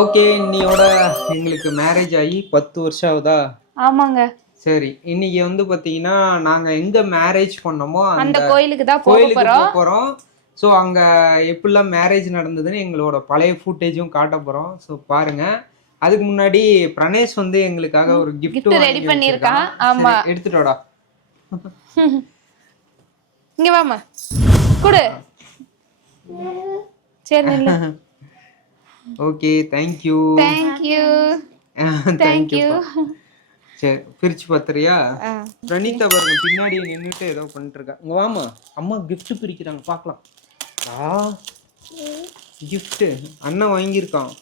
Okay. இன்னையோட எங்களுக்கு marriage ஆகி 10 வருஷம் ஆகுதா? ஆமாங்க. சரி. இன்னைக்கு வந்து பார்த்தீங்கன்னா, நாங்க எங்க மேரேஜ் பண்ணோமோ அந்த அந்த கோயிலுக்கு தான் கோயிலுக்கு போறோம். போறோம். ஸோ அங்க எப்படிலாம் மேரேஜ் நடந்ததுன்னு எங்களோட பழைய ஃபுட்டேஜும் காட்டப் போறோம். ஸோ பாருங்க. அதுக்கு முன்னாடி பிரணேஷ் வந்து எங்களுக்காக ஒரு கிஃப்ட் கிஃப்ட் ரெடி வாங்கி பண்ணியிருக்கான். வச்சிருக்கான். ஆமா. சரி எடுத்துட்டு வாடா. இங்க வாம்மா. குடு. சரி நில்லு. Okay. Thank you. Thank you. Thank thank you. யூப்பா. சரி பிரிச்சு பாத்துறியா? பிரணீதா பாருங்க பின்னாடி நின்னுட்டு ஏதோ பண்ணிட்டு இருக்கா. இங்க வாமா, அம்மா gift பிரிக்கிறாங்க பார்க்கலாம். ஆ gift அண்ணன் வாங்கியிருக்கான்.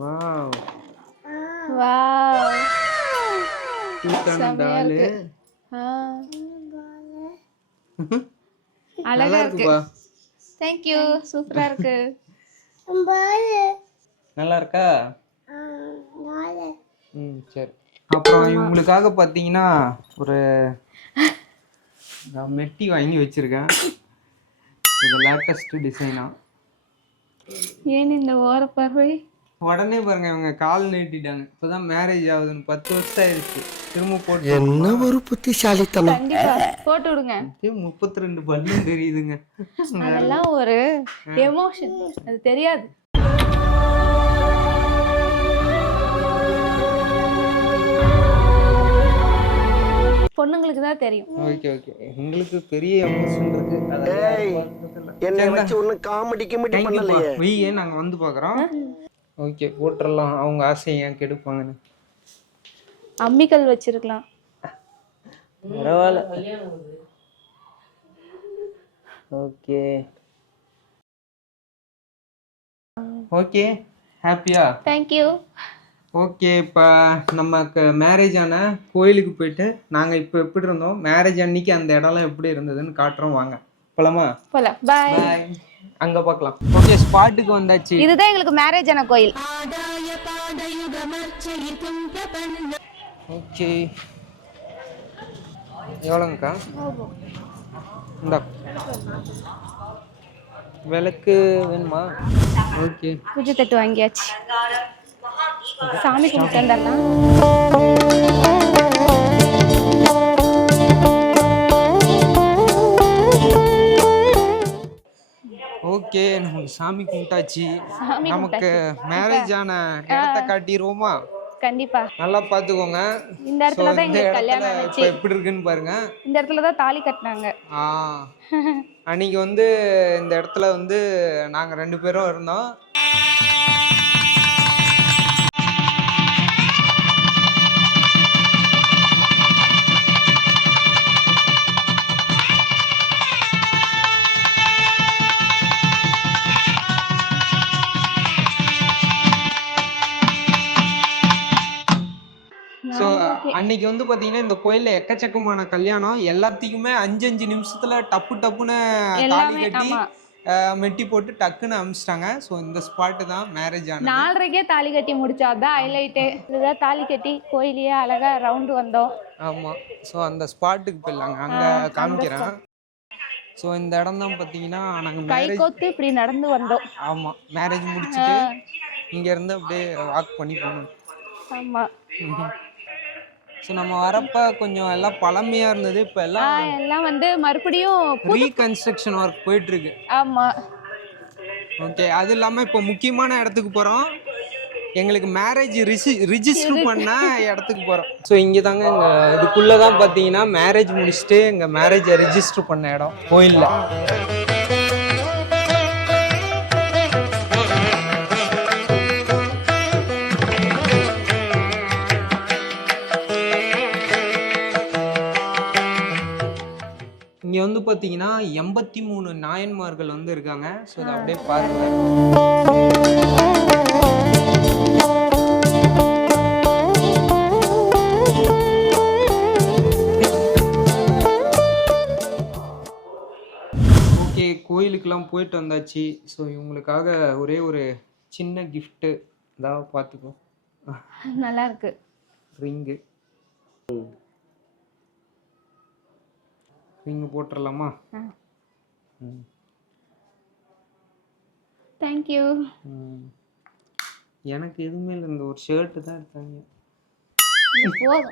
Wow wow. செமையா டால். இருக்கு. நல்லா அழகா இருக்கு. இருக்குப்பா. Thank you. சூப்பரா இருக்கு. நல்லா இருக்கா? சரி. அப்புறம் இவங்களுக்காக பார்த்தீங்கன்னா ஒரு மெட்டி வாங்கி வச்சிருக்கேன். இது லேட்டஸ்ட் டிசைனா. ஏன் இந்த ஓர பார்வை? உடனே பாருங்க இவங்க கால் நீட்டிட்டாங்க. இப்பதான் மேரேஜ் ஆகுதுன்னு 10 வருஷம் ஆயிடுச்சு. திரும்ப போட்டு என்ன ஒரு புத்திசாலித்தனம். கண்டிப்பா போட்டு விடுங்க. 32 பல்லும் தெரியுதுங்க. அதெல்லாம் ஒரு எமோஷன். அது தெரியாது. பொண்ணுங்களுக்கு தான் தெரியும். Okay okay. உங்களுக்கு பெரிய எமோஷன் இருக்கு. என்னை வச்சு ஒன்னும் காமெடி கிமெடி பண்ணலையே. வெய்யே நாங்க வந்து பார்க்குறோம். ஓகே போட்டுறலாம். அவங்க ஆசையை ஏன் கெடுப்பாங்கன்னு. அம்மிக்கல் வச்சிருக்கலாம். பரவாயில்ல. Okay okay. ஹாப்பியா? Thank you. ஓகே. இப்போ நமக்கு மேரேஜ் ஆன கோயிலுக்கு போயிட்டு நாங்கள் இப்போ எப்படி இருந்தோம், மேரேஜ் அன்னைக்கு அந்த இடம்லாம் எப்படி இருந்ததுன்னு காட்டுறோம். வாங்க போலாமா? போலாம். பாய். பாய். அங்கே பார்க்கலாம். ஓகே ஸ்பாட்டுக்கு வந்தாச்சு. இதுதான் எங்களுக்கு மேரேஜ் ஆன கோயில். ஓகே எவ்வளோங்கக்கா? இந்தா விளக்கு வேணுமா? ஓகே பூஜை தட்டு வாங்கியாச்சு. சாமி கும்பிட்டு வந்துடலாம். ஓகே நமக்கு சாமி கும்பிட்டாச்சு. சாமி நமக்கு மேரேஜ் ஆன இடத்த காட்டிடுவோமா? கண்டிப்பா. நல்லா பார்த்துக்கோங்க. இந்த இடத்துல தான் எங்களுக்கு கல்யாணம் இப்போ ஆச்சு. எப்படி இருக்குன்னு பாருங்க. இந்த இடத்துல தான் தாலி கட்டினாங்க. அன்னைக்கு வந்து இந்த இடத்துல வந்து நாங்கள் 2 பேரும் இருந்தோம். ஸோ அன்னைக்கு வந்து பார்த்தீங்கன்னா இந்த கோயிலில் எக்கச்சக்கமான கல்யாணம். எல்லாத்துக்குமே 5 நிமிஷத்துல டப்பு டப்புன்னு தாலி கட்டி மெட்டி போட்டு டக்குன்னு அமிச்சிட்டாங்க. ஸோ இந்த ஸ்பாட்டு தான் மேரேஜ் ஆனது. 4:30க்கே தாலி கட்டி முடிச்சா அதான் ஹைலைட்டு. இதுதான் தாலி கட்டி கோயிலையே அழகா ரவுண்டு வந்தோம். ஆமாம். ஸோ அந்த ஸ்பாட்டுக்கு போயிடலாங்க. அங்கே காமிக்கிறேன். ஸோ இந்த இடம் தான் பார்த்தீங்கன்னா நாங்கள் கை கோத்து இப்படி நடந்து வந்தோம். ஆமாம் மேரேஜ் முடிச்சுட்டு இங்கேருந்து அப்படியே வாக் பண்ணி போகணும். ஆமாம். ஸோ நம்ம வரப்ப கொஞ்சம் எல்லாம் பழமையாக இருந்தது. இப்போ எல்லாம் வந்து மறுபடியும் ரீகன்ஸ்ட்ரக்ஷன் ஒர்க் போயிட்டு இருக்கு. ஆமாம். ஓகே. அது இல்லாமல் இப்போ முக்கியமான இடத்துக்கு போகிறோம். எங்களுக்கு மேரேஜ் ரிஜிஸ்டர் பண்ண இடத்துக்கு போகிறோம். ஸோ இங்கே தாங்க எங்கள் இதுக்குள்ளே தான் பார்த்தீங்கன்னா மேரேஜ் முடிச்சுட்டு எங்கள் மேரேஜை ரிஜிஸ்டர் பண்ண இடம் கோயிலில். இங்கே வந்து பார்த்தீங்கன்னா 83 நாயன்மார்கள் வந்து இருக்காங்க. ஸோ அதை அப்படியே பாருங்க. ஓகே கோயிலுக்கெல்லாம் போயிட்டு வந்தாச்சு. ஸோ இவங்களுக்காக ஒரே ஒரு சின்ன கிஃப்ட்டு இதாக பார்த்துக்கோ. நல்லா இருக்கு. ரிங்கு ரிங்கு போட்டுடலாமா? தேங்க்யூ. எனக்கு எதுவுமே இல்லை, இந்த ஒரு ஷர்ட்டு தான் எடுத்தாங்க. போதும்.